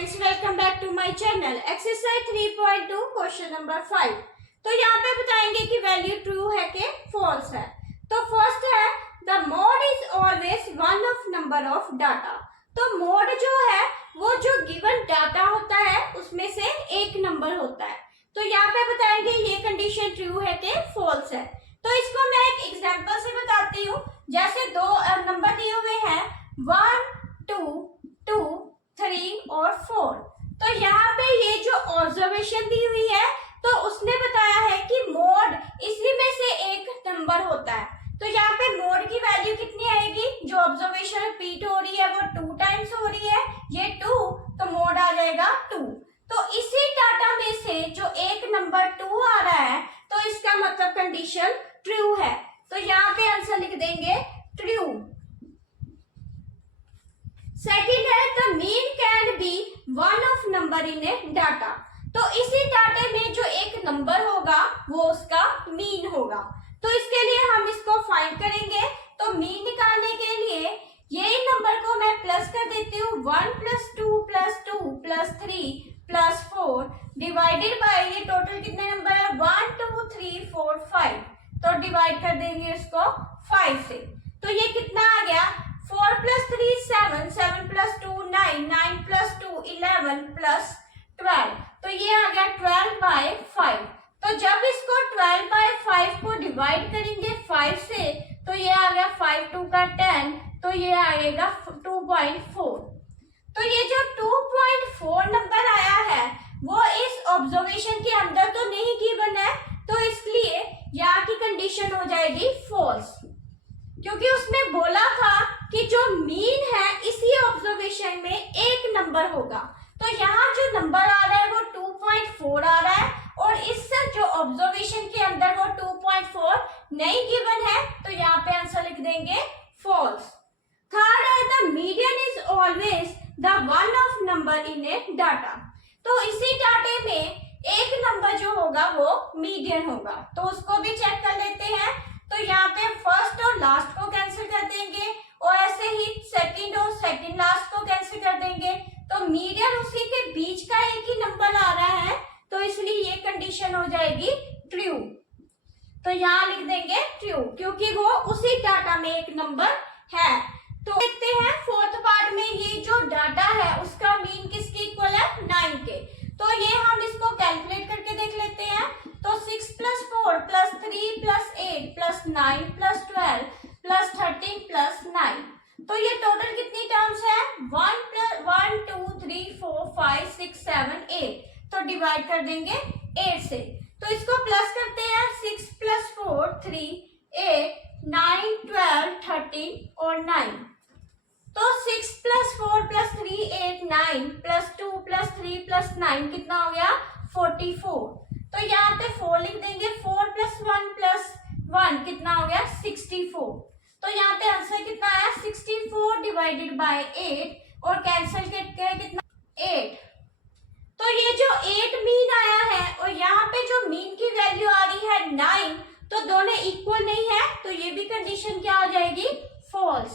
Friends, welcome back to my channel. Exercise 3.2 question number 5। तो यहाँ पे बताएंगे कि वैल्यू ट्रू है कि फॉल्स है। तो फर्स्ट है the mode is always one of number of data. तो मोड जो है वो जो गिवन डाटा होता है उसमें से एक नंबर होता है। तो यहाँ पे बताएंगे ये कंडीशन ट्रू है कि फॉल्स है। तो इसको मैं एक एग्जांपल से बताती हूँ। जैसे दो नंबर दिए हुए हैं 1, 2, 2, 3 और 4। तो यहाँ पे ये जो ऑब्जर्वेशन दी हुई है तो उसने बताया है कि मोड इसी में से एक नंबर होता है। तो यहाँ पे मोड की वैल्यू कितनी आएगी? जो ऑब्जर्वेशन रिपीट हो रही है वो 2 टाइम्स हो रही है, ये 2, तो मोड आ जाएगा 2। तो इसी डाटा में से जो एक नंबर 2 आ रहा है तो इसका मतलब कंडीशन ट्रू है। तो यहाँ पे आंसर लिख देंगे ट्रू। सेकंड है the mean can be one of number in A data. तो इसी डाटे में जो एक नंबर होगा वो उसका मीन होगा। तो इसके लिए हम इसको फाइंड करेंगे। तो मीन निकालने के लिए ये नंबर को मैं प्लस कर देती हूँ 1 + 2 + 2 + 3 + 4 डिवाइडेड बाय ये टोटल कितने नंबर है 1 2 3 4 5। तो डिवाइड कर देंगे इसको 5 से। तो ये कितना आ गया 4 + 3 7 7 + 2 9 9 + 2 11 + 12। तो ये आ गया 12/5। तो जब इसको 12/5 को डिवाइड करेंगे 5 से तो ये आ गया 5 2 का 10। तो ये आएगा 2.4। तो ये जो 2.4 नंबर आया है वो इस ऑब्जर्वेशन के अंदर तो नहीं गिवन है, तो इसलिए यहाँ की कंडीशन हो जाएगी फॉल्स, क्योंकि उसने बोला था कि जो मीन है इसी ऑब्जर्वेशन में एक नंबर होगा। तो यहाँ जो नंबर आ रहा है वो 2.4 आ रहा है और इस जो ऑब्जर्वेशन के अंदर वो 2.4 नहीं गिवन है, तो यहाँ पे आंसर लिख देंगे फॉल्स। थर्ड है the median is always the one of number in A data. तो इसी डाटे में एक नंबर जो होगा वो मीडियन होगा। तो उसको भी चेक कर लेते हैं। तो यहाँ पे फर्स्ट और लास्ट को कैंसिल कर देंगे और ऐसे ही सेकंड और सेकंड लास्ट को कैंसिल कर देंगे। तो मीडियन उसी के बीच का एक ही नंबर आ रहा है, तो इसलिए ये कंडीशन हो जाएगी ट्रू। तो यहाँ लिख देंगे ट्रू क्योंकि वो उसी डाटा में एक नंबर है। तो देखते हैं फोर्थ पार्ट में ये जो डाटा है उसका मीन किसके इक्वल है 9 के। तो ये हम इसको कैलकुलेट करके देख लेते हैं। तो 6 + 4 + 3 + 8 + 9 + 12 + 13 + 9। तो ये टोटल कितनी टर्म्स है 1 2 3 4 5 6 7 8। तो डिवाइड कर देंगे 8 से। तो इसको प्लस करते हैं 6 + 4 3 8 9 12 13 और 9। तो 6 + 4 + 3 8 9 + 2 + 3 + 9 कितना हो गया 44। तो यहाँ पे 4 लिख देंगे 4 + 1 + 1 कितना हो गया 64। तो यहाँ पे आंसर कितना आया 64 डिवाइडेड बाय 8 और कैंसिल करके कितना 8। तो ये जो 8 मीन आया है और यहाँ पे जो मीन की वैल्यू आ रही है 9, तो दोनों इक्वल नहीं है, तो ये भी कंडीशन क्या हो जाएगी फॉल्स।